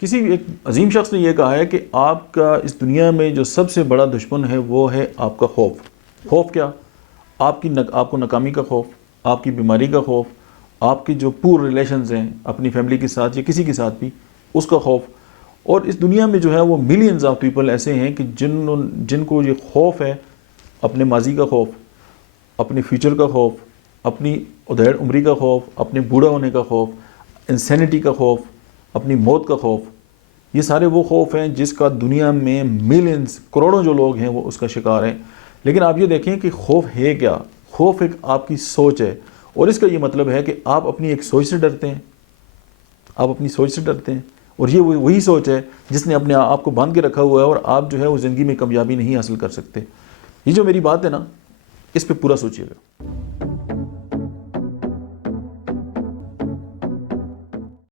کسی ایک عظیم شخص نے یہ کہا ہے کہ آپ کا اس دنیا میں جو سب سے بڑا دشمن ہے وہ ہے آپ کا خوف۔ خوف کیا؟ آپ کو ناکامی کا خوف، آپ کی بیماری کا خوف، آپ کی جو پور ریلیشنز ہیں اپنی فیملی کے ساتھ یا کسی کے ساتھ بھی، اس کا خوف۔ اور اس دنیا میں جو ہے وہ ملینز آف پیپل ایسے ہیں کہ جن کو یہ خوف ہے، اپنے ماضی کا خوف، اپنے فیوچر کا خوف، اپنی ادھیڑ عمری کا خوف، اپنے بوڑھا ہونے کا خوف، انسینٹی کا خوف، اپنی موت کا خوف۔ یہ سارے وہ خوف ہیں جس کا دنیا میں ملینز، کروڑوں جو لوگ ہیں وہ اس کا شکار ہیں۔ لیکن آپ یہ دیکھیں کہ خوف ہے کیا؟ خوف ایک آپ کی سوچ ہے، اور اس کا یہ مطلب ہے کہ آپ اپنی ایک سوچ سے ڈرتے ہیں، آپ اپنی سوچ سے ڈرتے ہیں، اور یہ وہی سوچ ہے جس نے اپنے آپ کو باندھ کے رکھا ہوا ہے، اور آپ جو ہے وہ زندگی میں کامیابی نہیں حاصل کر سکتے۔ یہ جو میری بات ہے نا، اس پہ پورا سوچیے گا۔